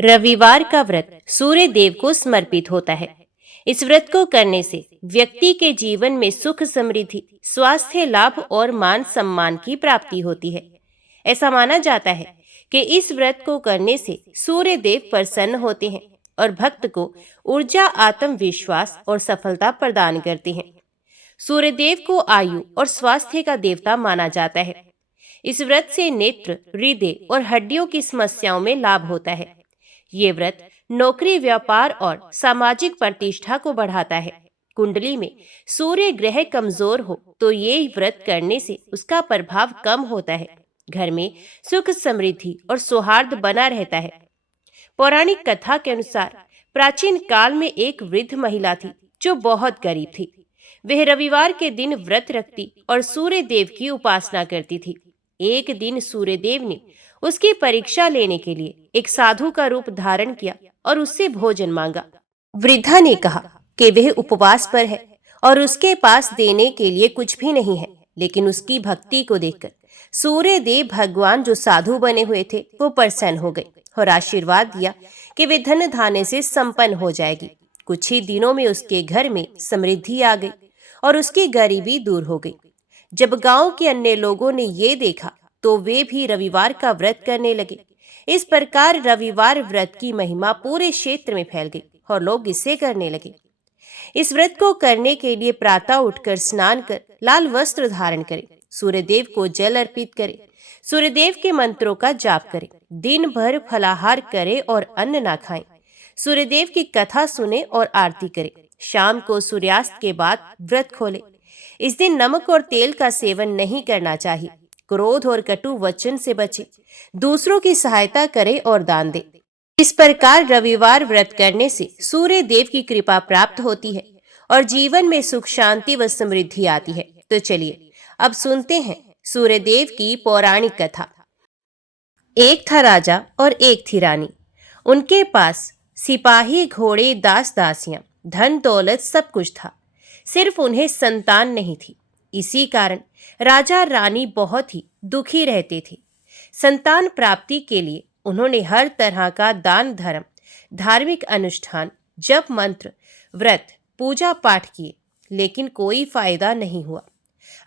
रविवार का व्रत सूर्य देव को समर्पित होता है। इस व्रत को करने से व्यक्ति के जीवन में सुख समृद्धि, स्वास्थ्य लाभ और मान सम्मान की प्राप्ति होती है। ऐसा माना जाता है कि इस व्रत को करने से सूर्य देव प्रसन्न होते हैं और भक्त को ऊर्जा, आत्मविश्वास और सफलता प्रदान करते हैं। सूर्य देव को आयु और स्वास्थ्य का देवता माना जाता है। इस व्रत से नेत्र, हृदय और हड्डियों की समस्याओं में लाभ होता है। ये व्रत नौकरी, व्यापार और सामाजिक प्रतिष्ठा को बढ़ाता है। कुंडली में सूर्य ग्रह कमजोर हो तो ये व्रत करने से उसका प्रभाव कम होता है। घर में सुख, समृद्धि और सौहार्द बना रहता है। पौराणिक कथा के अनुसार प्राचीन काल में एक वृद्ध महिला थी जो बहुत गरीब थी। वह रविवार के दिन व्रत रखती और सूर्य देव की उपासना करती थी। एक दिन सूर्य देव ने उसकी परीक्षा लेने के लिए एक साधु का रूप धारण किया और उससे भोजन मांगा। वृद्धा ने कहा कि वह उपवास पर है और उसके पास देने के लिए कुछ भी नहीं है, लेकिन उसकी भक्ति को देखकर सूर्य देव भगवान जो साधु बने हुए थे वो प्रसन्न हो गए और आशीर्वाद दिया कि वे धन धान्य से संपन्न हो जाएगी। कुछ ही दिनों में उसके घर में समृद्धि आ गई और उसकी गरीबी दूर हो गई। जब गांव के अन्य लोगों ने ये देखा तो वे भी रविवार का व्रत करने लगे। इस प्रकार रविवार व्रत की महिमा पूरे क्षेत्र में फैल गई और लोग इसे करने लगे। इस व्रत को करने के लिए प्रातः उठकर स्नान कर लाल वस्त्र धारण करें, सूर्यदेव को जल अर्पित करें, सूर्यदेव के मंत्रों का जाप करें, दिन भर फलाहार करें और अन्न ना खाएं, सूर्यदेव की कथा सुने और आरती करें। शाम को सूर्यास्त के बाद व्रत खोलें। इस दिन नमक और तेल का सेवन नहीं करना चाहिए। क्रोध और कटु वचन से बचें, दूसरों की सहायता करें और दान दें। इस प्रकार रविवार व्रत करने से सूर्य देव की कृपा प्राप्त होती है और जीवन में सुख, शांति व समृद्धि आती है। तो चलिए अब सुनते हैं सूर्य देव की पौराणिक कथा। एक था राजा और एक थी रानी। उनके पास सिपाही, घोड़े, दास दासियां, धन दौलत सब कुछ था। सिर्फ उन्हें संतान नहीं थी। इसी कारण राजा रानी बहुत ही दुखी रहते थे। संतान प्राप्ति के लिए उन्होंने हर तरह का दान धर्म, धार्मिक अनुष्ठान, जप मंत्र, व्रत, पूजा पाठ किए, लेकिन कोई फायदा नहीं हुआ।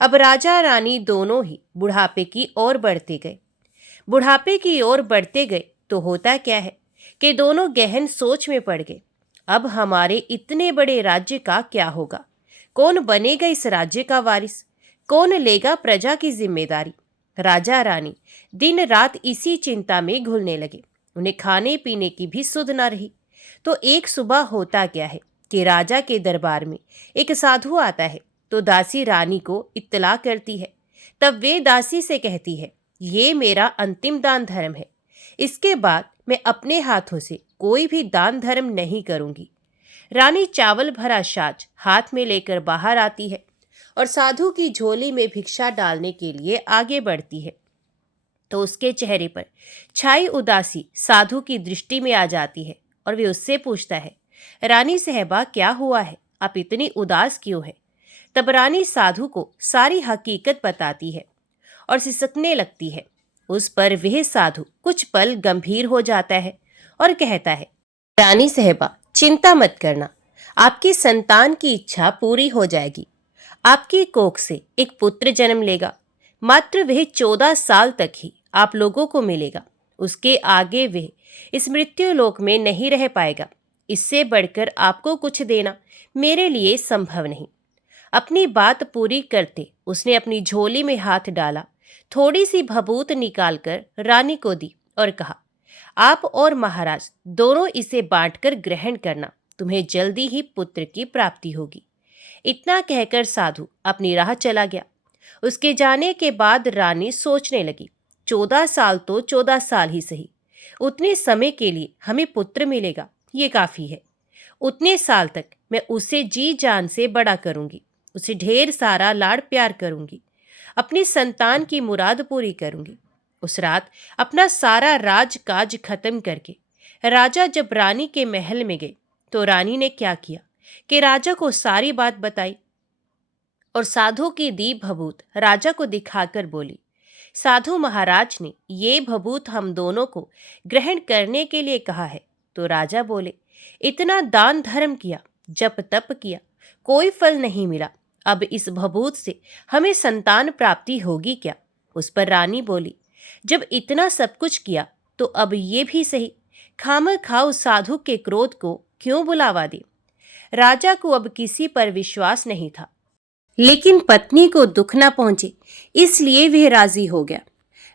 अब राजा रानी दोनों ही बुढ़ापे की ओर बढ़ते गए। बुढ़ापे की ओर बढ़ते गए तो होता क्या है कि दोनों गहन सोच में पड़ गए। अब हमारे इतने बड़े राज्य का क्या होगा? कौन बनेगा इस राज्य का वारिस? कौन लेगा प्रजा की जिम्मेदारी? राजा रानी दिन रात इसी चिंता में घुलने लगे। उन्हें खाने पीने की भी सुध न रही। तो एक सुबह होता क्या है कि राजा के दरबार में एक साधु आता है तो दासी रानी को इत्तला करती है। तब वे दासी से कहती है, ये मेरा अंतिम दान धर्म है। इसके बाद मैं अपने हाथों से कोई भी दान धर्म नहीं करूंगी। रानी चावल भरा साज हाथ में लेकर बाहर आती है और साधु की झोली में भिक्षा डालने के लिए आगे बढ़ती है। तो उसके चेहरे पर छाई उदासी साधु की दृष्टि में आ जाती है और वे उससे पूछता है, रानी साहबा क्या हुआ है? आप इतनी उदास क्यों है? तब रानी साधु को सारी हकीकत बताती है और सिसकने लगती है। उस पर वह साधु कुछ पल गंभीर हो जाता है और कहता है, रानी साहबा चिंता मत करना, आपकी संतान की इच्छा पूरी हो जाएगी। आपकी कोख से एक पुत्र जन्म लेगा। मात्र वह 14 साल तक ही आप लोगों को मिलेगा। उसके आगे वह इस मृत्यु लोक में नहीं रह पाएगा। इससे बढ़कर आपको कुछ देना मेरे लिए संभव नहीं। अपनी बात पूरी करते उसने अपनी झोली में हाथ डाला, थोड़ी सी भभूत निकालकर रानी को दी और कहा, आप और महाराज दोनों इसे बांटकर ग्रहण करना, तुम्हें जल्दी ही पुत्र की प्राप्ति होगी। इतना कहकर साधु अपनी राह चला गया। उसके जाने के बाद रानी सोचने लगी, 14 साल तो 14 साल ही सही, उतने समय के लिए हमें पुत्र मिलेगा, ये काफी है। उतने साल तक मैं उसे जी जान से बड़ा करूंगी, उसे ढेर सारा लाड़ प्यार करूंगी, अपनी संतान की मुराद पूरी करूंगी। उस रात अपना सारा राज काज खत्म करके राजा जब रानी के महल में गए तो रानी ने क्या किया कि राजा को सारी बात बताई और साधु की दी भभूत राजा को दिखाकर बोली, साधु महाराज ने ये भभूत हम दोनों को ग्रहण करने के लिए कहा है। तो राजा बोले, इतना दान धर्म किया, जप तप किया, कोई फल नहीं मिला, अब इस भभूत से हमें संतान प्राप्ति होगी क्या? उस पर रानी बोली, जब इतना सब कुछ किया तो अब ये भी सही, खामखा उस साधु के क्रोध को क्यों बुलावा दे। राजा को अब किसी पर विश्वास नहीं था, लेकिन पत्नी को दुख न पहुंचे इसलिए वह राजी हो गया।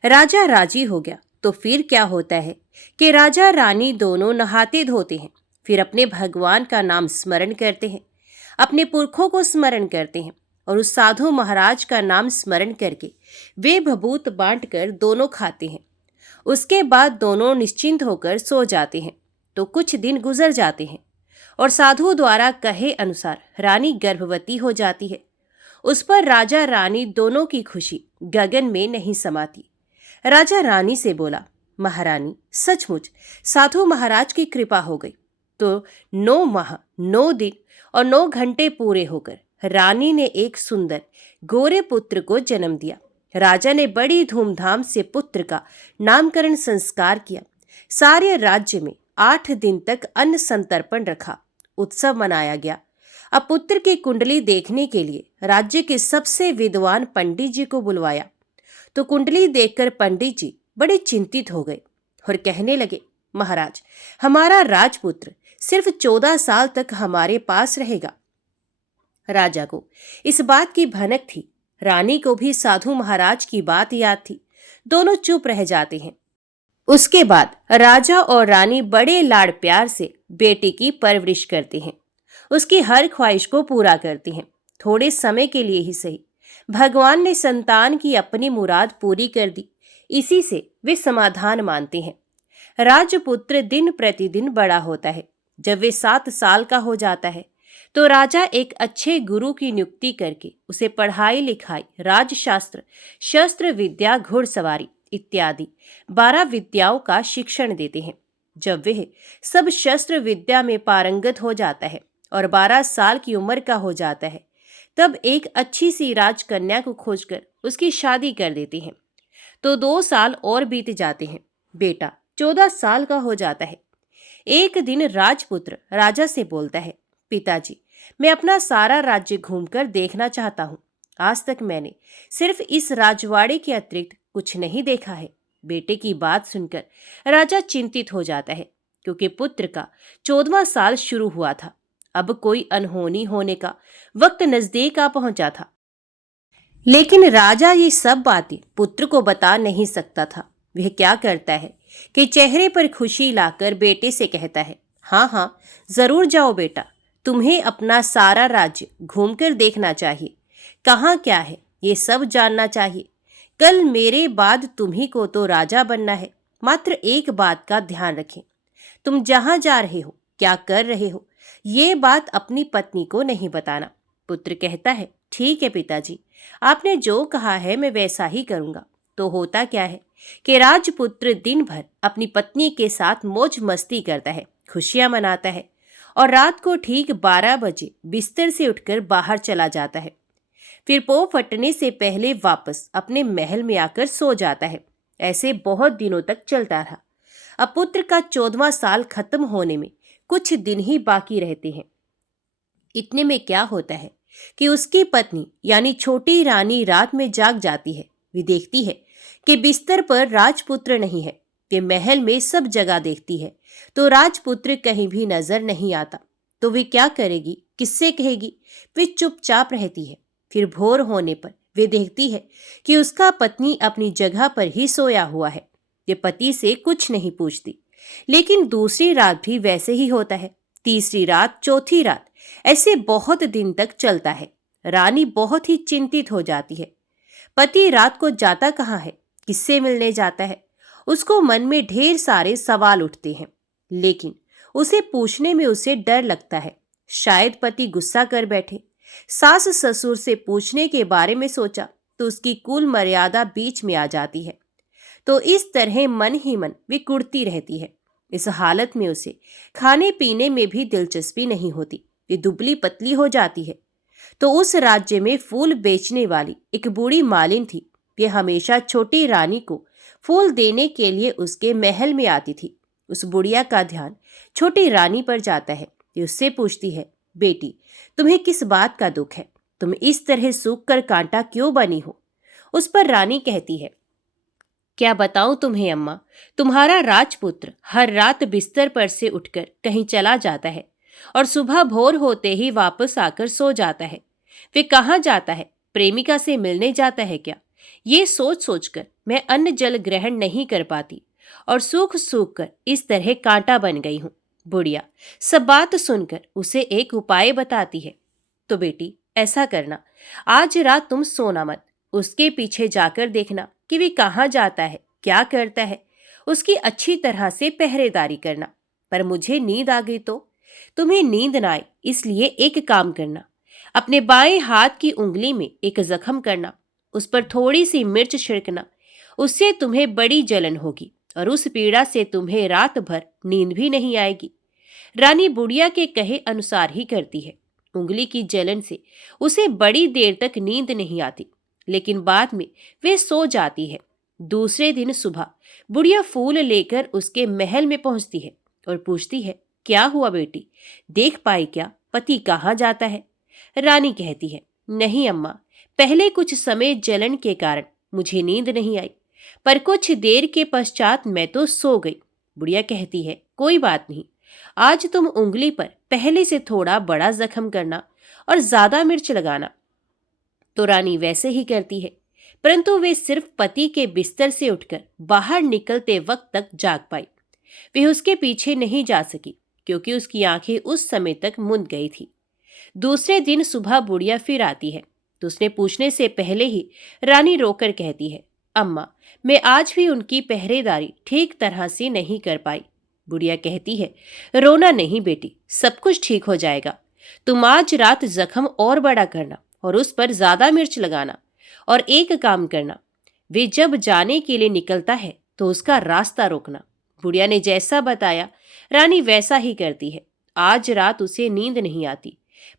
राजा राजी हो गया तो फिर क्या होता है कि राजा रानी दोनों नहाते धोते हैं, फिर अपने भगवान का नाम स्मरण करते हैं, अपने पुरखों को स्मरण करते हैं और उस साधु महाराज का नाम स्मरण करके वे भभूत बांटकर दोनों खाते हैं। उसके बाद दोनों निश्चिंत होकर सो जाते हैं। तो कुछ दिन गुजर जाते हैं और साधु द्वारा कहे अनुसार रानी गर्भवती हो जाती है। उस पर राजा रानी दोनों की खुशी गगन में नहीं समाती। राजा रानी से बोला, महारानी, सचमुच साधु महाराज की कृपा हो गई। तो 9 माह 9 दिन और 9 घंटे पूरे होकर रानी ने एक सुंदर गोरे पुत्र को जन्म दिया। राजा ने बड़ी धूमधाम से पुत्र का नामकरण संस्कार किया। सारे राज्य में 8 दिन तक अन्न संतर्पण रखा, उत्सव मनाया गया। अब पुत्र की कुंडली देखने के लिए राज्य के सबसे विद्वान पंडित जी को बुलवाया। तो कुंडली देखकर पंडित जी बड़े चिंतित हो गए और कहने लगे, महाराज, हमारा राजपुत्र सिर्फ 14 साल तक हमारे पास रहेगा। राजा को इस बात की भनक थी, रानी को भी साधु महाराज की बात याद थी। दोनों चुप रह जाते हैं। उसके बाद राजा और रानी बड़े लाड़ प्यार से बेटे की परवरिश करते हैं, उसकी हर ख्वाहिश को पूरा करते हैं। थोड़े समय के लिए ही सही, भगवान ने संतान की अपनी मुराद पूरी कर दी, इसी से वे समाधान मानते हैं। राजपुत्र दिन प्रतिदिन बड़ा होता है। जब वे 7 साल का हो जाता है तो राजा एक अच्छे गुरु की नियुक्ति करके उसे पढ़ाई लिखाई, राजशास्त्र, शस्त्र विद्या, घुड़सवारी इत्यादि 12 विद्याओं का शिक्षण देते हैं। जब वह सब शस्त्र विद्या में पारंगत हो जाता है और 12 साल की उम्र का हो जाता है, तब एक अच्छी सी राजकन्या को खोजकर उसकी शादी कर देते हैं। तो 2 साल और बीत जाते हैं। बेटा 14 साल का हो जाता है। एक दिन राजपुत्र राजा से बोलता है, पिताजी, मैं अपना सारा राज्य घूमकर देखना चाहता हूँ। आज तक मैंने सिर्फ इस राजवाड़े के अतिरिक्त कुछ नहीं देखा है। बेटे की बात सुनकर राजा चिंतित हो जाता है, क्योंकि पुत्र का 14वां साल शुरू हुआ था। अब कोई अनहोनी होने का वक्त नजदीक आ पहुंचा था। लेकिन राजा ये सब बातें पुत्र को बता नहीं सकता था। वह क्या करता है कि चेहरे पर खुशी लाकर बेटे से कहता है, हाँ हाँ, जरूर जाओ बेटा, तुम्हें अपना सारा राज्य घूमकर देखना चाहिए। कहाँ क्या है ये सब जानना चाहिए। कल मेरे बाद तुम्ही को तो राजा बनना है। मात्र एक बात का ध्यान रखें, तुम जहाँ जा रहे हो, क्या कर रहे हो, ये बात अपनी पत्नी को नहीं बताना। पुत्र कहता है, ठीक है पिताजी, आपने जो कहा है मैं वैसा ही करूँगा। तो होता क्या है कि राजपुत्र दिन भर अपनी पत्नी के साथ मौज मस्ती करता है, खुशियाँ मनाता है और रात को ठीक 12 बजे बिस्तर से उठकर बाहर चला जाता है। फिर पो फटने से पहले वापस अपने महल में आकर सो जाता है। ऐसे बहुत दिनों तक चलता रहा। अब पुत्र का 14वां साल खत्म होने में कुछ दिन ही बाकी रहते हैं। इतने में क्या होता है कि उसकी पत्नी यानी छोटी रानी रात में जाग जाती है। वे देखती है कि बिस्तर पर राजपुत्र नहीं है। वे महल में सब जगह देखती है तो राजपुत्र कहीं भी नजर नहीं आता। तो वे क्या करेगी, किससे कहेगी? वे चुपचाप रहती है। फिर भोर होने पर वे देखती है कि उसका पत्नी अपनी जगह पर ही सोया हुआ है। वे पति से कुछ नहीं पूछती। लेकिन दूसरी रात भी वैसे ही होता है, तीसरी रात, चौथी रात, ऐसे बहुत दिन तक चलता है। रानी बहुत ही चिंतित हो जाती है। पति रात को जाता कहाँ है, किससे मिलने जाता है? उसको मन में ढेर सारे सवाल उठते हैं, लेकिन उसे पूछने में उसे डर लगता है। शायद पति गुस्सा कर बैठे। सास ससुर से पूछने के बारे में सोचा तो उसकी कुल मर्यादा बीच में आ जाती है। तो इस तरह मन ही मन वे कुढ़ती रहती है। इस हालत में उसे खाने पीने में भी दिलचस्पी नहीं होती। वे दुबली पतली हो जाती है। तो उस राज्य में फूल बेचने वाली एक बूढ़ी मालिन थी। वे हमेशा छोटी रानी को फूल देने के लिए उसके महल में आती थी। उस बुढ़िया का ध्यान छोटी रानी पर जाता है। वे उससे पूछती है, बेटी, तुम्हें किस बात का दुख है? तुम इस तरह सूख कर कांटा क्यों बनी हो? उस पर रानी कहती है, क्या बताऊं तुम्हें अम्मा, तुम्हारा राजपुत्र हर रात बिस्तर पर से उठकर कहीं चला जाता है और सुबह भोर होते ही वापस आकर सो जाता है। वे कहाँ जाता है? प्रेमिका से मिलने जाता है क्या? ये सोच सोचकर मैं अन्न जल ग्रहण नहीं कर पाती और सूख सूख कर इस तरह कांटा बन गई हूँ। बुढ़िया सब बात सुनकर उसे एक उपाय बताती है। तो बेटी ऐसा करना, आज रात तुम सोना मत, उसके पीछे जाकर देखना कि वे कहाँ जाता है, क्या करता है। उसकी अच्छी तरह से पहरेदारी करना। पर मुझे नींद आ गई तो? तुम्हें नींद ना आए इसलिए एक काम करना, अपने बाएं हाथ की उंगली में एक जख्म करना, उस पर थोड़ी सी मिर्च छिड़कना। उससे तुम्हें बड़ी जलन होगी और उस पीड़ा से तुम्हें रात भर नींद भी नहीं आएगी। रानी बुढ़िया के कहे अनुसार ही करती है। उंगली की जलन से उसे बड़ी देर तक नींद नहीं आती, लेकिन बाद में वे सो जाती है। दूसरे दिन सुबह बुढ़िया फूल लेकर उसके महल में पहुंचती है और पूछती है, क्या हुआ बेटी, देख पाई क्या पति कहाँ जाता है? रानी कहती है, नहीं अम्मा, पहले कुछ समय जलन के कारण मुझे नींद नहीं आई, पर कुछ देर के पश्चात मैं तो सो गई। बुढ़िया कहती है, कोई बात नहीं, आज तुम उंगली पर पहले से थोड़ा बड़ा जख्म करना और ज्यादा मिर्च लगाना। तो रानी वैसे ही करती है, परंतु वे सिर्फ पति के बिस्तर से उठकर बाहर निकलते वक्त तक जाग पाई। वे उसके पीछे नहीं जा सकी क्योंकि उसकी आंखें उस समय तक मुंद गई थी। दूसरे दिन सुबह बुढ़िया फिर आती है तो उसने पूछने से पहले ही रानी रोकर कहती है, अम्मा, मैं आज भी उनकी पहरेदारी ठीक तरह से नहीं कर पाई। बुढ़िया कहती है, रोना नहीं बेटी, सब कुछ ठीक हो जाएगा। तुम आज रात जख्म और बड़ा करना और उस पर ज्यादा मिर्च लगाना, और एक काम करना, वे जब जाने के लिए निकलता है तो उसका रास्ता रोकना। बुढ़िया ने जैसा बताया रानी वैसा ही करती है। आज रात उसे नींद नहीं आती।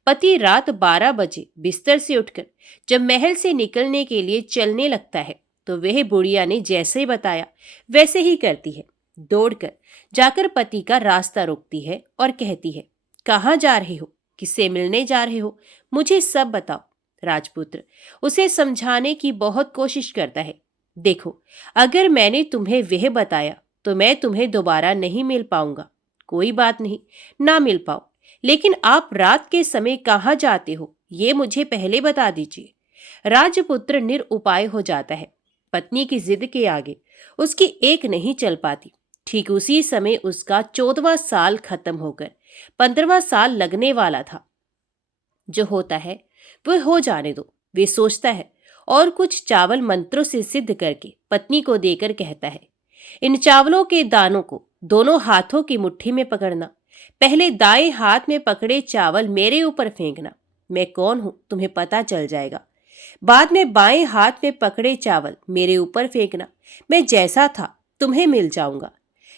पति रात 12 बजे बिस्तर से उठकर जब महल से निकलने के लिए चलने लगता है तो वह बुढ़िया ने जैसे बताया वैसे ही करती है। दौड़कर जाकर पति का रास्ता रोकती है और कहती है, कहाँ जा रहे हो, किससे मिलने जा रहे हो, मुझे सब बताओ। राजपुत्र उसे समझाने की बहुत कोशिश करता है, देखो, अगर मैंने तुम्हें वह बताया तो मैं तुम्हें दोबारा नहीं मिल पाऊंगा। कोई बात नहीं, ना मिल पाओ, लेकिन आप रात के समय कहाँ जाते हो ये मुझे पहले बता दीजिए। राजपुत्र निरुपाय हो जाता है। पत्नी की जिद के आगे उसकी एक नहीं चल पाती। ठीक उसी समय उसका 14वां साल खत्म होकर 15वां साल लगने वाला था। जो होता है वह हो जाने दो, वे सोचता है, और कुछ चावल मंत्रों से सिद्ध करके पत्नी को देकर कहता है, इन चावलों के दानों को दोनों हाथों की मुट्ठी में पकड़ना। पहले दाएं हाथ में पकड़े चावल मेरे ऊपर फेंकना, मैं कौन हूं तुम्हें पता चल जाएगा। बाद में बाएं हाथ में पकड़े चावल मेरे ऊपर फेंकना, मैं जैसा था तुम्हें मिल जाऊंगा।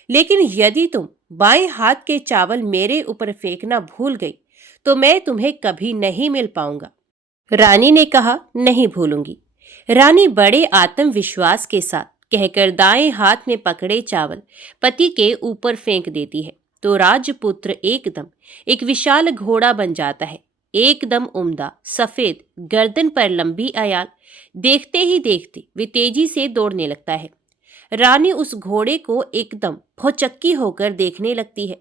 लेकिन यदि तुम बाएं हाथ के चावल मेरे ऊपर फेंकना भूल गई तो मैं तुम्हें कभी नहीं मिल पाऊंगा। रानी ने कहा, नहीं भूलूंगी। रानी बड़े आत्मविश्वास के साथ कहकर दाएं हाथ में पकड़े चावल पति के ऊपर फेंक देती है तो राजपुत्र एकदम एक विशाल घोड़ा बन जाता है। एकदम उम्दा, सफेद, गर्दन पर लंबी अयाल। देखते ही देखते वे तेजी से दौड़ने लगता है। रानी उस घोड़े को एकदम भौचक्की होकर देखने लगती है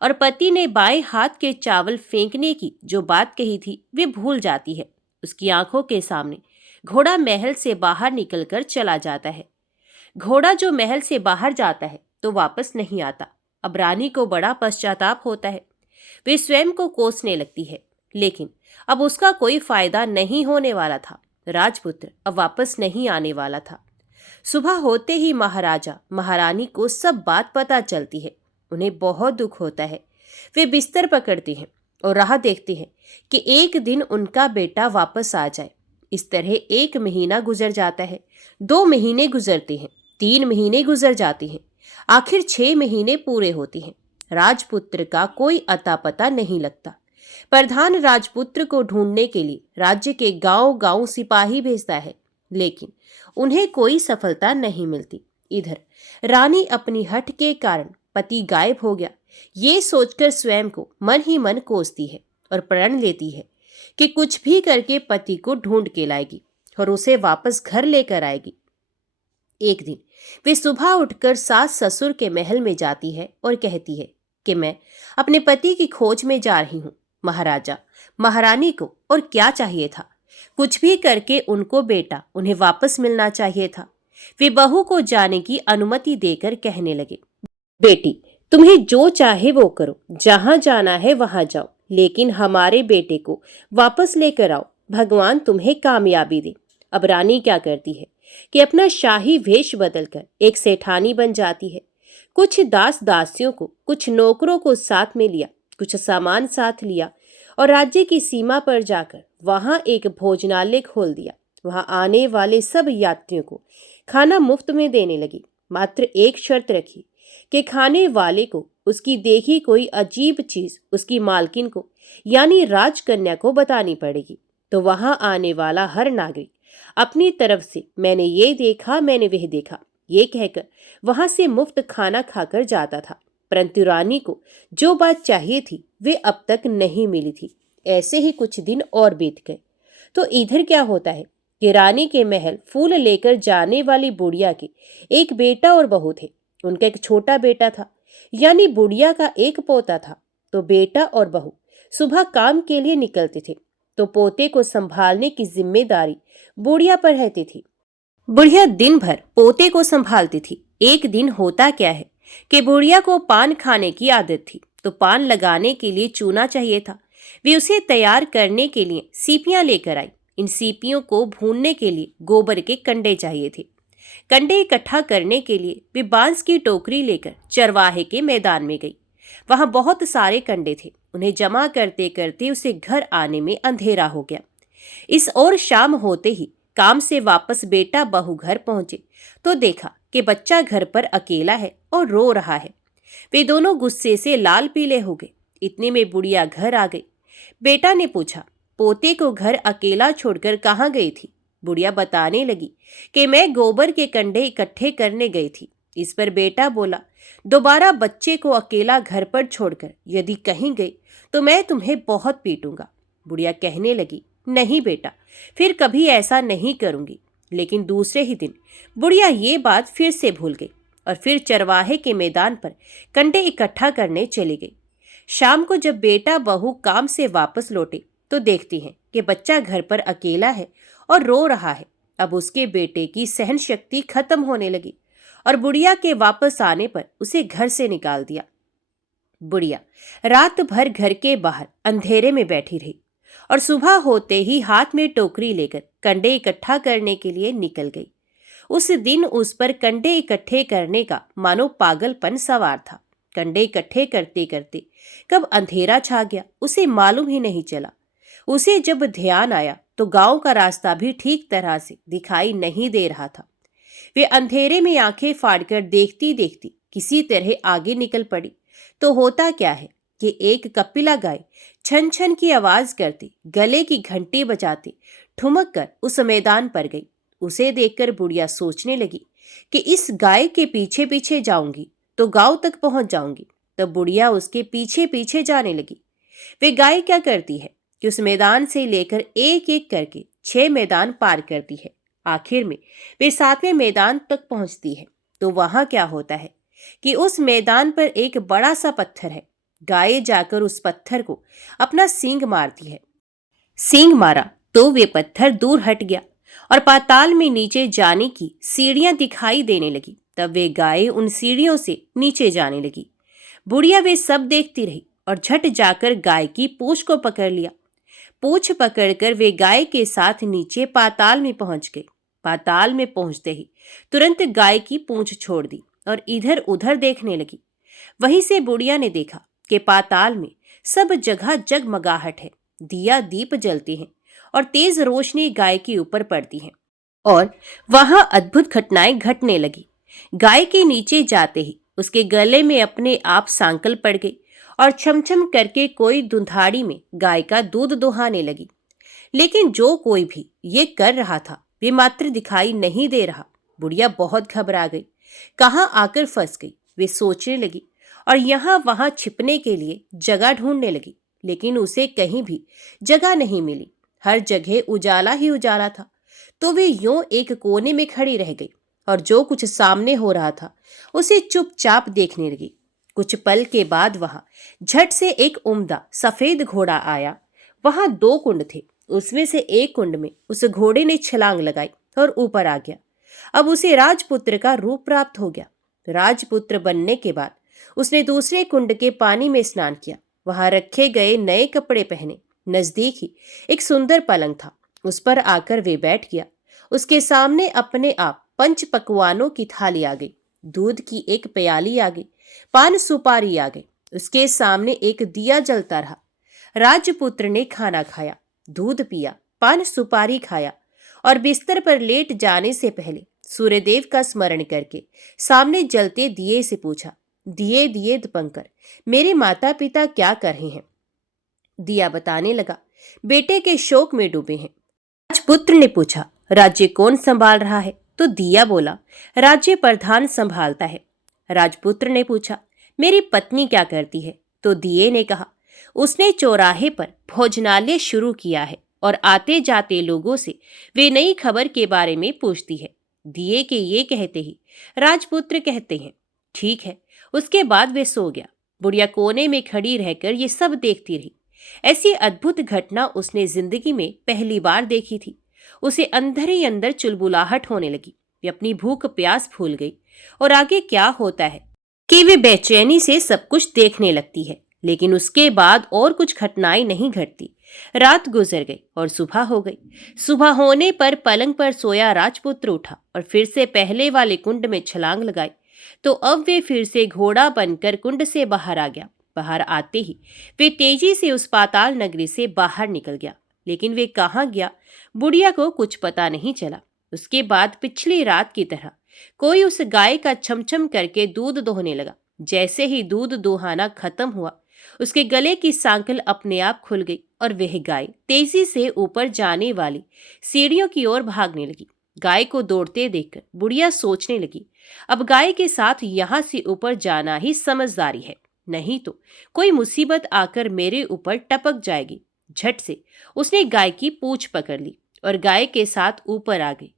और पति ने बाएं हाथ के चावल फेंकने की जो बात कही थी वे भूल जाती है। उसकी आंखों के सामने घोड़ा महल से बाहर निकलकर चला जाता है। घोड़ा जो महल से बाहर जाता है तो वापस नहीं आता। अब रानी को बड़ा पश्चाताप होता है। वे स्वयं को कोसने लगती है, लेकिन अब उसका कोई फायदा नहीं होने वाला था। राजपुत्र अब वापस नहीं आने वाला था। सुबह होते ही महाराजा महारानी को सब बात पता चलती है। उन्हें बहुत दुख होता है। वे बिस्तर पकड़ते हैं और राह देखते हैं कि एक दिन उनका बेटा वापस आ जाए। इस तरह 1 महीना गुजर जाता है, 2 महीने गुजरते हैं, 3 महीने गुजर जाते हैं, आखिर 6 महीने पूरे होते हैं। राजपुत्र का कोई अता पता नहीं लगता। प्रधान राजपुत्र को ढूंढने के लिए राज्य के गांव-गांव सिपाही भेजता है। लेकिन उन्हें कोई सफलता नहीं मिलती। इधर रानी अपनी हठ के कारण पति गायब हो गया ये सोचकर स्वयं को मन ही मन कोसती है और प्रण लेती है कि कुछ भी करके पति को ढूंढ के लाएगी और उसे वापस घर लेकर आएगी। एक दिन वे सुबह उठकर सास ससुर के महल में जाती है और कहती है कि मैं अपने पति की खोज में जा रही हूँ। महाराजा महारानी को और क्या चाहिए था, कुछ भी करके उनको बेटा उन्हें वापस मिलना चाहिए था। वे बहू को जाने की अनुमति देकर कहने लगे, बेटी तुम्हें जो चाहे वो करो, जहां जाना है वहां जाओ, लेकिन हमारे बेटे को वापस लेकर आओ, भगवान तुम्हें कामयाबी दे। अब रानी क्या करती है कि अपना शाही वेश बदलकर एक सेठानी बन जाती है। कुछ दास दासियों को, कुछ नौकरों को साथ में लिया, कुछ सामान साथ लिया और राज्य की सीमा पर जाकर वहां एक भोजनालय खोल दिया। वहां आने वाले सब यात्रियों को खाना मुफ्त में देने लगी। मात्र एक शर्त रखी कि खाने वाले को उसकी देखी कोई अजीब चीज उसकी मालकिन को यानी राजकन्या को बतानी पड़ेगी। तो वहां आने वाला हर नागरिक अपनी तरफ से मैंने ये देखा, मैंने वह देखा, ये कहकर वहां से मुफ्त खाना खाकर जाता था। परंतु रानी को जो बात चाहिए थी वे अब तक नहीं मिली थी। ऐसे ही कुछ दिन और बीत गए। तो इधर क्या होता है कि रानी के महल फूल लेकर जाने वाली बुढ़िया के एक बेटा और बहू थे। उनका एक छोटा बेटा था, यानी बुढ़िया का एक पोता था। तो बेटा और बहू सुबह काम के लिए निकलते थे, तो पोते को संभालने की जिम्मेदारी बुढ़िया पर रहती थी। बुढ़िया दिन भर पोते को संभालती थी। एक दिन होता क्या है कि बुढ़िया को पान खाने की आदत थी, तो पान लगाने के लिए चूना चाहिए था। वे उसे तैयार करने के लिए सीपियां लेकर आई। इन सीपियों को भूनने के लिए गोबर के कंडे चाहिए थे। कंडे इकट्ठा करने के लिए वे बांस की टोकरी लेकर चरवाहे के मैदान में गई। वहां बहुत सारे कंडे थे। उन्हें जमा करते करते उसे घर आने में अंधेरा हो गया। इस ओर शाम होते ही काम से वापस बेटा बहू घर पहुंचे तो देखा कि बच्चा घर पर अकेला है और रो रहा है। वे दोनों गुस्से से लाल पीले हो गए। इतने में बुढ़िया घर आ गई। बेटा ने पूछा, पोते को घर अकेला छोड़कर कहाँ गई थी? बुढ़िया बताने लगी कि मैं गोबर के कंडे इकट्ठे करने गई थी। इस पर बेटा बोला, दोबारा बच्चे को अकेला घर पर छोड़कर यदि कहीं गई तो मैं तुम्हें बहुत पीटूंगा। बुढ़िया कहने लगी, नहीं बेटा, फिर कभी ऐसा नहीं करूंगी। लेकिन दूसरे ही दिन बुढ़िया ये बात फिर से भूल गई और फिर चरवाहे के मैदान पर कंडे इकट्ठा करने चली गई। शाम को जब बेटा बहू काम से वापस लौटे तो देखती हैं कि बच्चा घर पर अकेला है और रो रहा है। अब उसके बेटे की सहन शक्ति खत्म होने लगी और बुढ़िया के वापस आने पर उसे घर से निकाल दिया। बुढ़िया रात भर घर के बाहर अंधेरे में बैठी रही और सुबह होते ही हाथ में टोकरी लेकर कंडे इकट्ठा करने के लिए निकल गई। उस दिन उस पर कंडे इकट्ठे करने का मानो पागलपन सवार था। कंडे इकट्ठे करते करते कब अंधेरा छा गया उसे मालूम ही नहीं चला। उसे जब ध्यान आया तो गांव का रास्ता भी ठीक तरह से दिखाई नहीं दे रहा था। वे अंधेरे में आंखें फाड़कर देखती देखती किसी तरह आगे निकल पड़ी। तो होता क्या है कि एक कपिला गाय छन छन की आवाज करती, गले की घंटी बजाती ठुमक कर उस मैदान पर गई। उसे देखकर बुढ़िया सोचने लगी कि इस गाय के पीछे पीछे जाऊंगी तो गांव तक पहुंच जाऊंगी। तब बुढ़िया उसके पीछे पीछे जाने लगी। वे गाय क्या करती है कि उस मैदान से लेकर एक एक करके 6 मैदान पार करती है। आखिर में वे 7वें मैदान तक पहुंचती है। तो वहां क्या होता है कि उस मैदान पर एक बड़ा सा पत्थर है। गाय जाकर उस पत्थर को अपना सींग मारती है। सींग मारा तो वे पत्थर दूर हट गया और पाताल में नीचे जाने की सीढ़ियां दिखाई देने लगी। तब वे गाय उन सीढ़ियों से नीचे जाने लगी। बुढ़िया वे सब देखती रही और झट जाकर गाय की पूंछ को पकड़ लिया। पूंछ पकड़कर वे गाय के साथ नीचे पाताल में पहुंच गए। पाताल में पहुंचते ही तुरंत गाय की पूंछ छोड़ दी और इधर उधर देखने लगी। वहीं से बुढ़िया ने देखा कि पाताल में सब जगह जगमगाहट है, दिया दीप जलते हैं और तेज रोशनी गाय के ऊपर पड़ती है और वहां अद्भुत घटनाएं घटने लगी। गाय के नीचे जाते ही उसके गले में अपने आप सांकल पड़ गई और छमछम करके कोई दुधाड़ी में गाय का दूध दुहाने लगी। लेकिन जो कोई भी ये कर रहा था वे मात्र दिखाई नहीं दे रहा। बुढ़िया बहुत घबरा गई, कहाँ आकर फंस गई। वे सोचने लगी और यहाँ वहां छिपने के लिए जगह ढूंढने लगी, लेकिन उसे कहीं भी जगह नहीं मिली। हर जगह उजाला ही उजाला था। तो वे यूं एक कोने में खड़ी रह गई और जो कुछ सामने हो रहा था उसे चुपचाप देखने लगी। कुछ पल के बाद वहां झट से एक उम्दा सफेद घोड़ा आया। वहां 2 कुंड थे, उसमें से एक कुंड में उस घोड़े ने छलांग लगाई और ऊपर आ गया। अब उसे राजपुत्र का रूप प्राप्त हो गया। राजपुत्र बनने के बाद उसने दूसरे कुंड के पानी में स्नान किया। वहां रखे गए नए कपड़े पहने। नजदीक ही एक सुंदर पलंग था, उस पर आकर वे बैठ गया। उसके सामने अपने आप 5 पकवानों की थाली आ गई। दूध की एक प्याली आ गई, पान सुपारी आ गई। उसके सामने एक दिया जलता रहा। राजपुत्र ने खाना खाया, दूध पिया, पान सुपारी खाया और बिस्तर पर लेट जाने से पहले सूर्यदेव का स्मरण करके सामने जलते दिए से पूछा, दिए दिए दीपंकर, मेरे माता पिता क्या कर रहे हैं? दिया बताने लगा, बेटे के शोक में डूबे हैं। राजपुत्र ने पूछा, राज्य कौन संभाल रहा है? तो दिया बोला, राज्य प्रधान संभालता है। राजपुत्र ने पूछा, मेरी पत्नी क्या करती है? तो दिए ने कहा, उसने चौराहे पर भोजनालय शुरू किया है और आते जाते लोगों से वे नई खबर के बारे में पूछती है। दिए के ये कहते ही राजपुत्र कहते हैं, ठीक है। उसके बाद वे सो गया। बुढ़िया कोने में खड़ी रहकर ये सब देखती रही। ऐसी अद्भुत घटना उसने जिंदगी में पहली बार देखी थी। उसे अंदर ही अंदर चुलबुलाहट होने लगी। वे अपनी भूख प्यास भूल गई और आगे क्या होता है कि वे बेचैनी से सब कुछ देखने लगती है। लेकिन उसके बाद और कुछ घटनाएं नहीं घटती। रात गुजर गई और सुबह हो गई। सुबह होने पर पलंग पर सोया राजपुत्र उठा और फिर से पहले वाले कुंड में छलांग लगाई। तो अब वे फिर से घोड़ा बनकर कुंड से बाहर आ गया। बाहर आते ही वे तेजी से उस पाताल नगरी से बाहर निकल गया। लेकिन वे कहाँ गया, बुढ़िया को कुछ पता नहीं चला। उसके बाद पिछली रात की तरह कोई उस गाय का छमछम करके दूध दोहने लगा। जैसे ही दूध दोहाना खत्म हुआ, उसके गले की सांकल अपने आप खुल गई और वह गाय तेजी से ऊपर जाने वाली सीढ़ियों की ओर भागने लगी। गाय को दौड़ते देखकर बुढ़िया सोचने लगी, अब गाय के साथ यहाँ से ऊपर जाना ही समझदारी है, नहीं तो कोई मुसीबत आकर मेरे ऊपर टपक जाएगी। झट से उसने गाय की पूंछ पकड़ ली और गाय के साथ ऊपर आ गई।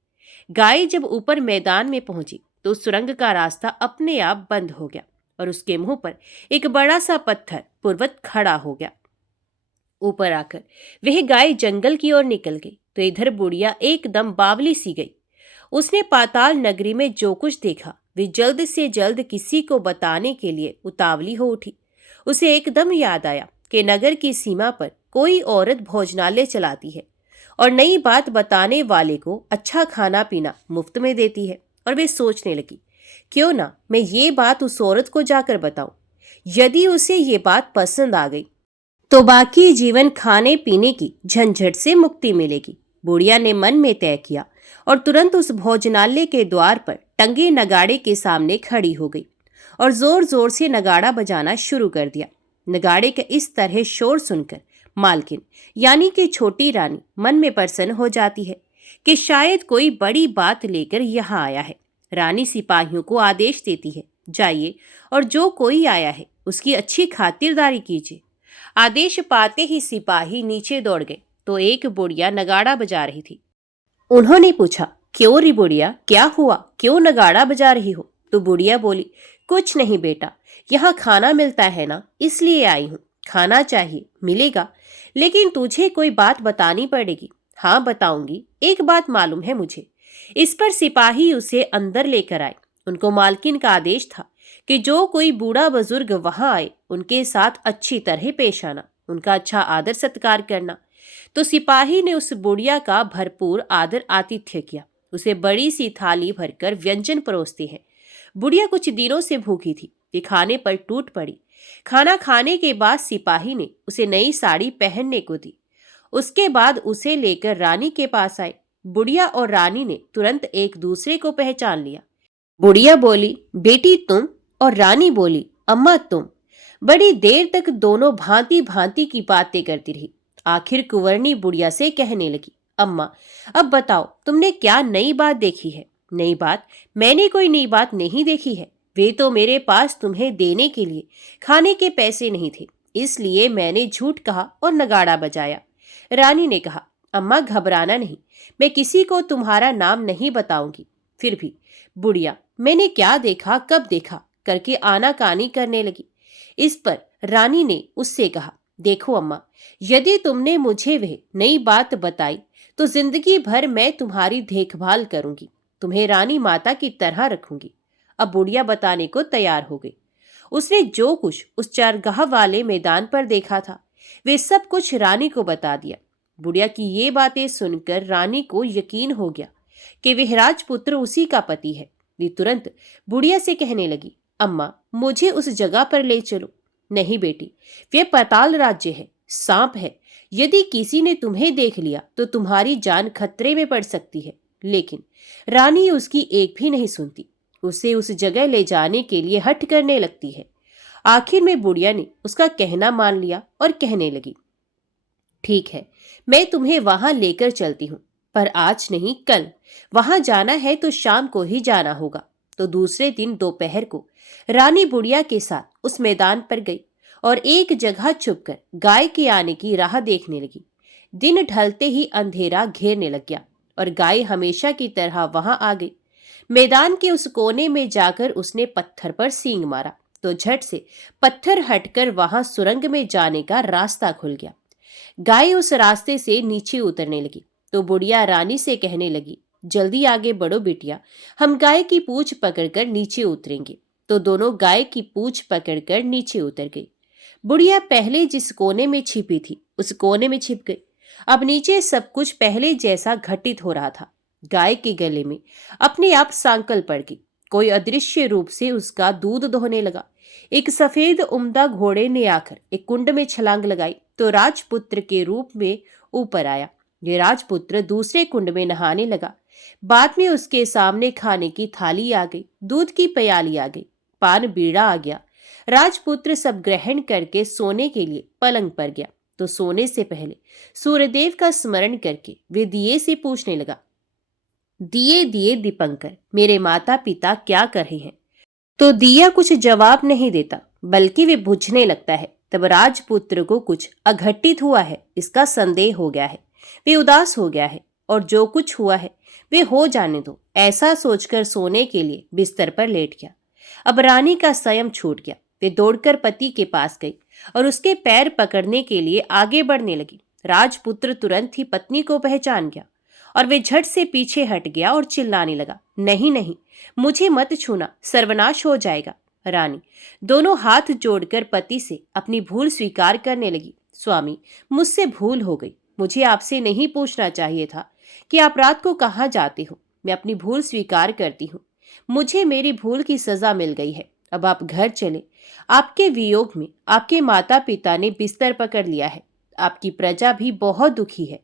गाय जब ऊपर मैदान में पहुंची तो सुरंग का रास्ता अपने आप बंद हो गया और उसके मुंह पर एक बड़ा सा पत्थर पूर्वत खड़ा हो गया। ऊपर आकर वह गाय जंगल की ओर निकल गई तो इधर बुढ़िया एकदम बावली सी गई। उसने पाताल नगरी में जो कुछ देखा वे जल्द से जल्द किसी को बताने के लिए उतावली हो उठी। उसे एकदम याद आया कि नगर की सीमा पर कोई औरत भोजनालय चलाती है और नई बात बताने वाले को अच्छा खाना पीना मुफ्त में देती है। और वे सोचने लगी, क्यों ना मैं ये बात उस औरत को जाकर बताऊं। यदि उसे ये बात पसंद आ गई तो बाकी जीवन खाने पीने की झंझट से मुक्ति मिलेगी। बुढ़िया ने मन में तय किया और तुरंत उस भोजनालय के द्वार पर टंगे नगाड़े के सामने खड़ी हो गई और जोर जोर से नगाड़ा बजाना शुरू कर दिया। नगाड़े के इस तरह शोर सुनकर मालकिन यानी कि छोटी रानी मन में प्रसन्न हो जाती है कि शायद कोई बड़ी बात लेकर यहाँ आया है। रानी सिपाहियों को आदेश देती है, जाइए और जो कोई आया है उसकी अच्छी खातिरदारी कीजिए। आदेश पाते ही सिपाही नीचे दौड़ गए तो एक बुढ़िया नगाड़ा बजा रही थी। उन्होंने पूछा, क्यों री बुढ़िया, क्या हुआ, क्यों नगाड़ा बजा रही हो? तो बुढ़िया बोली, कुछ नहीं बेटा, यहाँ खाना मिलता है ना, इसलिए आई हूँ। खाना चाहिए, मिलेगा, लेकिन तुझे कोई बात बतानी पड़ेगी। हाँ बताऊंगी, एक बात मालूम है मुझे। इस पर सिपाही उसे अंदर लेकर आए। उनको मालकिन का आदेश था कि जो कोई बूढ़ा बुजुर्ग वहां आए उनके साथ अच्छी तरह पेश आना, उनका अच्छा आदर सत्कार करना। तो सिपाही ने उस बुढ़िया का भरपूर आदर आतिथ्य किया। उसे बड़ी सी थाली भरकर व्यंजन परोसते हैं। बुढ़िया कुछ दिनों से भूखी थी, ये खाने पर टूट पड़ी। खाना खाने के बाद सिपाही ने उसे नई साड़ी पहनने को दी। उसके बाद उसे लेकर रानी के पास आए। बुढ़िया और रानी ने तुरंत एक दूसरे को पहचान लिया। बुढ़िया बोली, बेटी तुम, और रानी बोली, अम्मा तुम। बड़ी देर तक दोनों भांति भांति की बातें करती रही। आखिर कुंवरनी बुढ़िया से कहने लगी, अम्मा, अब बताओ तुमने क्या नई बात देखी है? नई बात? मैंने कोई नई बात नहीं देखी है। वे तो मेरे पास तुम्हें देने के लिए खाने के पैसे नहीं थे, इसलिए मैंने झूठ कहा और नगाड़ा बजाया। रानी ने कहा, अम्मा घबराना नहीं, मैं किसी को तुम्हारा नाम नहीं बताऊंगी। फिर भी बुढ़िया मैंने क्या देखा, कब देखा करके आनाकानी करने लगी। इस पर रानी ने उससे कहा, देखो अम्मा, यदि तुमने मुझे वह नई बात बताई तो जिंदगी भर मैं तुम्हारी देखभाल करूंगी, तुम्हें रानी माता की तरह रखूंगी। अब बुढ़िया बताने को तैयार हो गई। उसने जो कुछ उस चारगाह वाले मैदान पर देखा था वे सब कुछ रानी को बता दिया। बुढ़िया की ये बातें सुनकर रानी को यकीन हो गया कि वह राजपुत्र उसी का पति है। वे तुरंत बुढ़िया से कहने लगी, अम्मा मुझे उस जगह पर ले चलो। नहीं बेटी, वे पाताल राज्य है, सांप है। यदि किसी ने तुम्हें देख लिया तो तुम्हारी जान खतरे में पड़ सकती है। लेकिन रानी उसकी एक भी नहीं सुनती, उसे उस जगह ले जाने के लिए हठ करने लगती है। आखिर में बुढ़िया ने उसका कहना मान लिया और कहने लगी, ठीक है, मैं तुम्हें वहां लेकर चलती हूँ, पर आज नहीं कल। वहां जाना है तो शाम को ही जाना होगा। तो दूसरे दिन दोपहर को रानी बुढ़िया के साथ उस मैदान पर गई और एक जगह छुपकर गाय के आने की राह देखने लगी। दिन ढलते ही अंधेरा घेरने लग गया और गाय हमेशा की तरह वहां आ गई। मैदान के उस कोने में जाकर उसने पत्थर पर सींग मारा तो झट से पत्थर हटकर वहां सुरंग में जाने का रास्ता खुल गया। गाय उस रास्ते से नीचे उतरने लगी तो बुढ़िया रानी से कहने लगी, जल्दी आगे बढ़ो बिटिया, हम गाय की पूंछ पकड़कर नीचे उतरेंगे। तो दोनों गाय की पूंछ पकड़कर नीचे उतर गई। बुढ़िया पहले जिस कोने में छिपी थी उस कोने में छिप गई। अब नीचे सब कुछ पहले जैसा घटित हो रहा था। गाय के गले में अपने आप सांकल पड़ गई। कोई अदृश्य रूप से उसका दूध दोहने लगा। एक सफेद उम्दा घोड़े ने आकर एक कुंड में छलांग लगाई तो राजपुत्र के रूप में ऊपर आया। ये राजपुत्र दूसरे कुंड में नहाने लगा। बाद में उसके सामने खाने की थाली आ गई, दूध की प्याली आ गई, पान बीड़ा आ गया। राजपुत्र सब ग्रहण करके सोने के लिए पलंग पर गया तो सोने से पहले सूर्यदेव का स्मरण करके वे दिए से पूछने लगा, दिए दिए दीपंकर, मेरे माता पिता क्या कर रहे हैं? तो दिया कुछ जवाब नहीं देता, बल्कि वे बुझने लगता है। तब राजपुत्र को कुछ अघटित हुआ है इसका संदेह हो गया है। वे उदास हो गया है और जो कुछ हुआ है वे हो जाने दो, ऐसा सोचकर सोने के लिए बिस्तर पर लेट गया। अब रानी का संयम छूट गया। वे दौड़कर पति के पास गई और उसके पैर पकड़ने के लिए आगे बढ़ने लगी। राजपुत्र तुरंत ही पत्नी को पहचान गया और वे झट से पीछे हट गया और चिल्लाने लगा, नहीं नहीं, मुझे मत छूना, सर्वनाश हो जाएगा। रानी दोनों हाथ जोड़कर पति से अपनी भूल स्वीकार करने लगी, स्वामी मुझसे भूल हो गई, मुझे आपसे नहीं पूछना चाहिए था कि आप रात को कहाँ जाते हो। मैं अपनी भूल स्वीकार करती हूँ, मुझे मेरी भूल की सजा मिल गई है। अब आप घर चले। आपके वियोग में आपके माता पिता ने बिस्तर पकड़ लिया है, आपकी प्रजा भी बहुत दुखी है।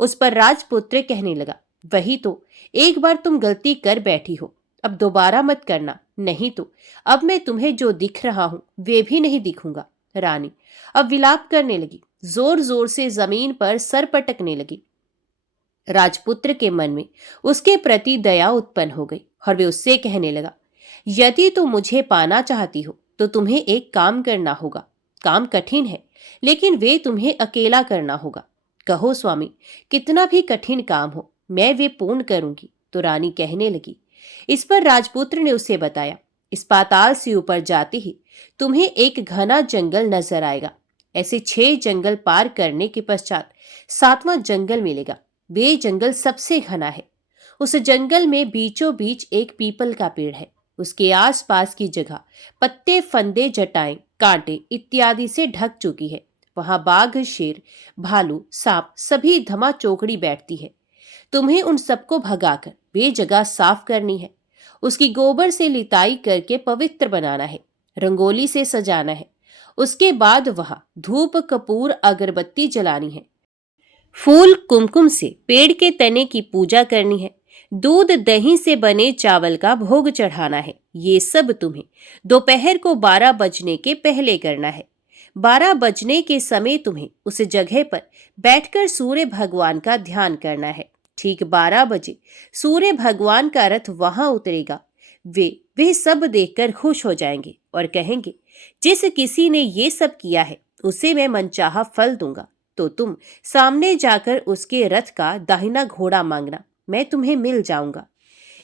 उस पर राजपुत्र कहने लगा, वही तो, एक बार तुम गलती कर बैठी हो, अब दोबारा मत करना, नहीं तो अब मैं तुम्हें जो दिख रहा हूं वे भी नहीं दिखूंगा। रानी अब विलाप करने लगी, जोर जोर से जमीन पर सर पटकने लगी। राजपुत्र के मन में उसके प्रति दया उत्पन्न हो गई और वे उससे कहने लगा, यदि तुम मुझे पाना चाहती हो तो तुम्हें एक काम करना होगा। काम कठिन है, लेकिन वे तुम्हें अकेला करना होगा। कहो स्वामी, कितना भी कठिन काम हो मैं वे पूर्ण करूंगी। तो रानी कहने लगी। इस पर राजपुत्र ने उसे बताया, इस पाताल से ऊपर जाते ही तुम्हें एक घना जंगल नजर आएगा। ऐसे 6 जंगल पार करने के पश्चात 7वां जंगल मिलेगा। वे जंगल सबसे घना है। उस जंगल में बीचों बीच एक पीपल का पेड़ है। उसके आसपास की जगह पत्ते, फंदे, जटाएं, कांटे इत्यादि से ढक चुकी है। वहां बाघ, शेर, भालू, सांप सभी धमा चौकड़ी बैठती है। तुम्हें उन सबको भगाकर वे जगह साफ करनी है। उसकी गोबर से लिताई करके पवित्र बनाना है, रंगोली से सजाना है। उसके बाद वहां धूप, कपूर, अगरबत्ती जलानी है। फूल, कुमकुम से पेड़ के तने की पूजा करनी है। दूध, दही से बने चावल का भोग चढ़ाना है। ये सब तुम्हें दोपहर को 12 बजने के पहले करना है। 12 बजने के समय तुम्हें उस जगह पर बैठकर सूर्य भगवान का ध्यान करना है। ठीक 12 बजे सूर्य भगवान का रथ वहां उतरेगा। वे सब देखकर खुश हो जाएंगे और कहेंगे, जिस किसी ने ये सब किया है उसे मैं मनचाहा फल दूंगा। तो तुम सामने जाकर उसके रथ का दाहिना घोड़ा मांगना, मैं तुम्हें मिल जाऊंगा।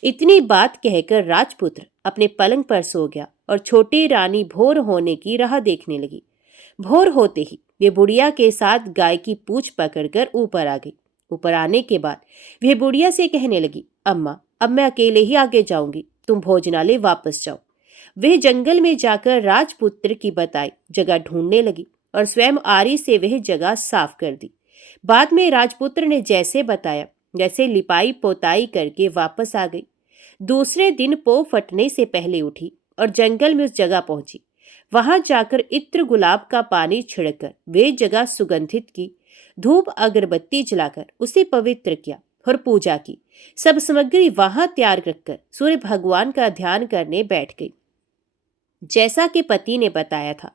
इतनी बात कहकर राजपुत्र अपने पलंग पर सो गया और छोटी रानी भोर होने की राह देखने लगी। भोर होते ही वे बुढ़िया के साथ गाय की पूंछ पकड़कर ऊपर आ गई। ऊपर आने के बाद वे बुढ़िया से कहने लगी, अम्मा, अब मैं अकेले ही आगे जाऊंगी, तुम भोजनालय वापस जाओ। वह जंगल में जाकर राजपुत्र की बताई जगह ढूंढने लगी और स्वयं आरी से वह जगह साफ कर दी। बाद में राजपुत्र ने जैसे बताया वैसे लिपाई पोताई करके वापस आ गई। दूसरे दिन पो फटने से पहले उठी और जंगल में उस जगह पहुंची। वहां जाकर इत्र गुलाब का पानी छिड़कर वे जगह सुगंधित की, धूप अगरबत्ती जलाकर उसे पवित्र किया और पूजा की। सब सामग्री वहां तैयार रखकर सूर्य भगवान का ध्यान करने बैठ गई। जैसा कि पति ने बताया था,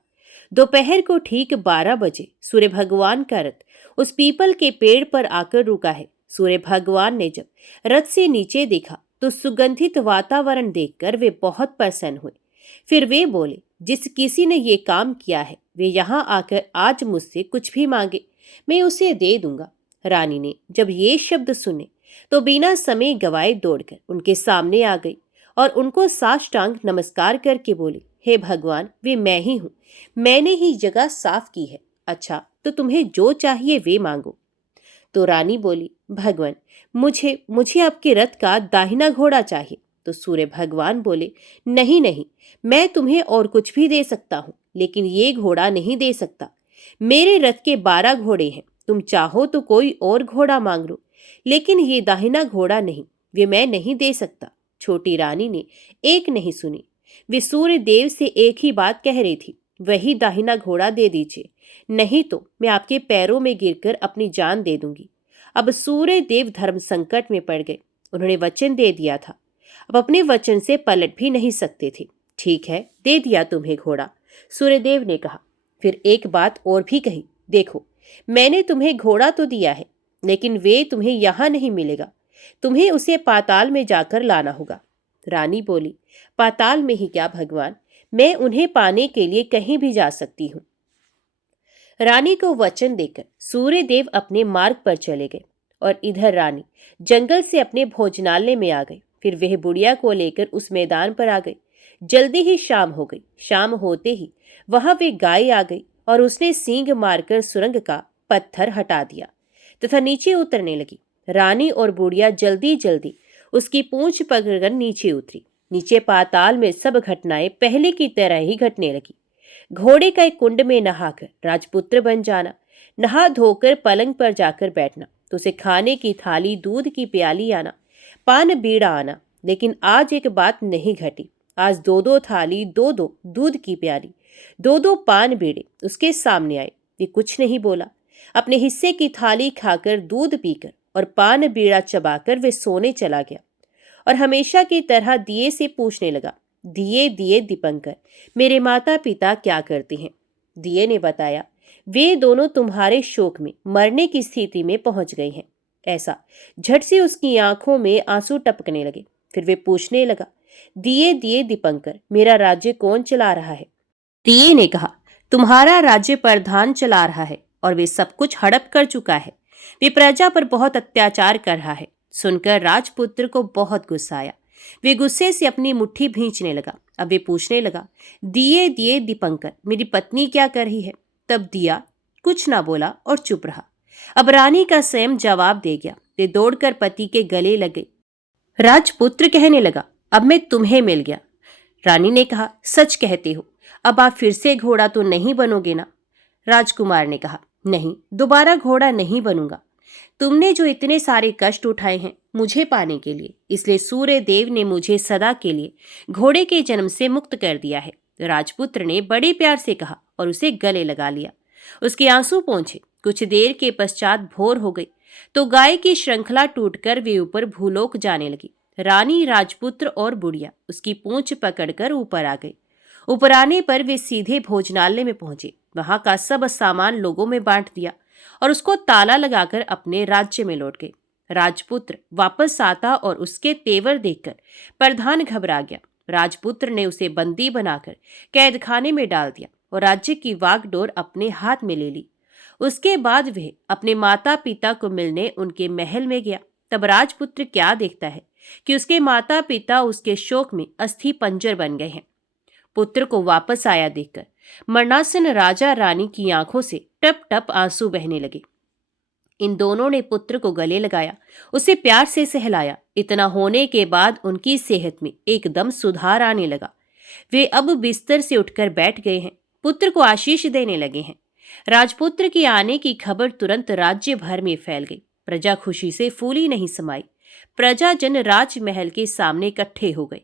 दोपहर को ठीक 12 बजे सूर्य भगवान का रथ उस पीपल के पेड़ पर आकर रुका है। सूर्य भगवान ने जब रथ से नीचे देखा तो सुगंधित वातावरण देखकर वे बहुत प्रसन्न हुए। फिर वे बोले, जिस किसी ने ये काम किया है वे यहाँ आकर आज मुझसे कुछ भी मांगे, मैं उसे दे दूंगा। रानी ने जब ये शब्द सुने तो बिना समय गवाए दौड़कर उनके सामने आ गई और उनको साष्टांग नमस्कार करके बोली, हे भगवान, वे मैं ही हूँ, मैंने ही जगह साफ की है। अच्छा, तो तुम्हें जो चाहिए वे मांगो। तो रानी बोली, भगवान, मुझे आपके रथ का दाहिना घोड़ा चाहिए। तो सूर्य भगवान बोले, नहीं नहीं, मैं तुम्हें और कुछ भी दे सकता हूँ, लेकिन ये घोड़ा नहीं दे सकता। मेरे रथ के 12 घोड़े हैं, तुम चाहो तो कोई और घोड़ा मांग लो, लेकिन ये दाहिना घोड़ा नहीं, वे मैं नहीं दे सकता। छोटी रानी ने एक नहीं सुनी। वे सूर्य देव से एक ही बात कह रही थी, वही दाहिना घोड़ा दे दीजिए, नहीं तो मैं आपके पैरों में गिरकर अपनी जान दे दूंगी। अब सूर्य देव धर्म संकट में पड़ गए। उन्होंने वचन दे दिया था, अब अपने वचन से पलट भी नहीं सकते थे। ठीक है, दे दिया तुम्हें घोड़ा, सूर्यदेव ने कहा। फिर एक बात और भी कही, देखो, मैंने तुम्हें घोड़ा तो दिया है, लेकिन वे तुम्हें यहां नहीं मिलेगा, तुम्हें उसे पाताल में जाकर लाना होगा। रानी बोली, पाताल में ही क्या भगवान, मैं उन्हें पाने के लिए कहीं भी जा सकती हूँ। रानी को वचन देकर सूर्यदेव अपने मार्ग पर चले गए और इधर रानी जंगल से अपने भोजनालय में आ गई। फिर वह बुढ़िया को लेकर उस मैदान पर आ गई। जल्दी ही शाम हो गई। शाम होते ही वहां वे गाय आ गई और उसने सींग मारकर सुरंग का पत्थर हटा दिया तथा नीचे उतरने लगी। रानी और बुढ़िया जल्दी जल्दी उसकी पूंछ पकड़कर नीचे उतरी। नीचे पाताल में सब घटनाएं पहले की तरह ही घटने लगी। घोड़े का एक कुंड में नहाकर राजपुत्र बन जाना, नहा धोकर पलंग पर जाकर बैठना, तो उसे खाने की थाली, दूध की प्याली आना, पान बीड़ा आना। लेकिन आज एक बात नहीं घटी। आज 2-2 थाली, 2-2 दूध की प्याली, 2-2 पान बीड़े उसके सामने आए। ये कुछ नहीं बोला। अपने हिस्से की थाली खाकर, दूध पीकर और पान बीड़ा चबाकर वे सोने चला गया और हमेशा की तरह दिए से पूछने लगा, दिए दिए दीपंकर, मेरे माता पिता क्या करते हैं? दिए ने बताया, वे दोनों तुम्हारे शोक में मरने की स्थिति में पहुंच गए हैं। ऐसा झट से उसकी आंखों में आंसू टपकने लगे। फिर वे पूछने लगा, दिए दिए दीपंकर, मेरा राज्य कौन चला रहा है? दिए ने कहा, तुम्हारा राज्य प्रधान चला रहा है और वे सब कुछ हड़प कर चुका है। वे प्रजा पर बहुत अत्याचार कर रहा है। सुनकर राजपुत्र को बहुत गुस्सा आया। वे गुस्से से अपनी मुट्ठी भींचने लगा। अब वे पूछने लगा, दिए दिए दीपंकर, मेरी पत्नी क्या कर रही है? तब दिया कुछ ना बोला और चुप रहा। अब रानी का स्वयं जवाब दे गया। वे दौड़कर पति के गले लग गई। राजपुत्र कहने लगा, अब मैं तुम्हें मिल गया। रानी ने कहा, सच कहते हो, अब आप फिर से घोड़ा तो नहीं बनोगे ना? राजकुमार ने कहा, नहीं, दोबारा घोड़ा नहीं बनूंगा। तुमने जो इतने सारे कष्ट उठाए हैं मुझे पाने के लिए, इसलिए सूर्य देव ने मुझे सदा के लिए घोड़े के जन्म से मुक्त कर दिया है। राजपुत्र ने बड़े प्यार से कहा और उसे गले लगा लिया। उसके आंसू पहुंचे। कुछ देर के पश्चात भोर हो गई तो गाय की श्रृंखला टूटकर वे ऊपर भूलोक जाने लगी। रानी, राजपुत्र और बुढ़िया उसकी पूंछ पकड़कर ऊपर आ गई। ऊपर आने पर वे सीधे भोजनालय में पहुंचे। वहां का सब सामान लोगों में बांट दिया और उसको ताला लगाकर अपने राज्य में लौट गए। राजपुत्र वापस आता और उसके तेवर देखकर प्रधान घबरा गया। राजपुत्र ने उसे बंदी बनाकर कैदखाने में डाल दिया और राज्य की वागडोर अपने हाथ में ले ली। उसके बाद वह अपने माता पिता को मिलने उनके महल में गया। तब राजपुत्र क्या देखता है कि उसके माता पिता उसके शोक में अस्थि पंजर बन गए हैं। पुत्र को वापस आया देखकर मरणासन राजा रानी की आंखों से टप टप आंसू बहने लगे। इन दोनों ने पुत्र को गले लगाया, उसे प्यार से सहलाया। इतना होने के बाद उनकी सेहत में एकदम सुधार आने लगा। वे अब बिस्तर से उठकर बैठ गए हैं, पुत्र को आशीष देने लगे हैं। राजपुत्र के आने की खबर तुरंत राज्य भर में फैल गई। प्रजा खुशी से फूली नहीं समाई। प्रजाजन राजमहल के सामने इकट्ठे हो गए।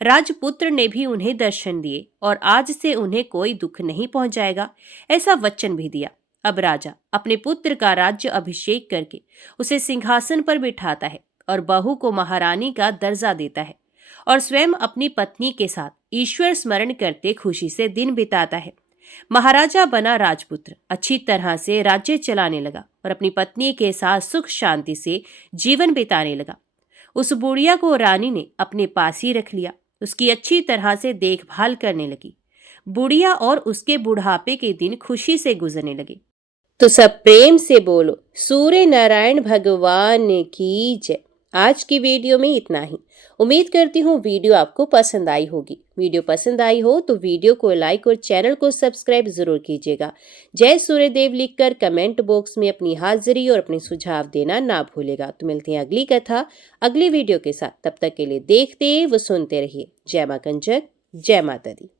राजपुत्र ने भी उन्हें दर्शन दिए और आज से उन्हें कोई दुख नहीं पहुंचाएगा, ऐसा वचन भी दिया। अब राजा अपने पुत्र का राज्य अभिषेक करके उसे सिंहासन पर बिठाता है और बहू को महारानी का दर्जा देता है और स्वयं अपनी पत्नी के साथ ईश्वर स्मरण करते खुशी से दिन बिताता है। महाराजा बना राजपुत्र अच्छी तरह से राज्य चलाने लगा और अपनी पत्नी के साथ सुख शांति से जीवन बिताने लगा। उस बुढ़िया को रानी ने अपने पास ही रख लिया, उसकी अच्छी तरह से देखभाल करने लगी। बुढ़िया और उसके बुढ़ापे के दिन खुशी से गुजरने लगे। तो सब प्रेम से बोलो सूर्य नारायण भगवान की जय। आज की वीडियो में इतना ही। उम्मीद करती हूँ वीडियो आपको पसंद आई होगी। वीडियो पसंद आई हो तो वीडियो को लाइक और चैनल को सब्सक्राइब जरूर कीजिएगा। जय सूर्यदेव लिखकर कमेंट बॉक्स में अपनी हाजिरी और अपने सुझाव देना ना भूलेगा। तो मिलते हैं अगली कथा अगली वीडियो के साथ। तब तक के लिए देखते व सुनते रहिए। जय मां कंचक, जय माता दी।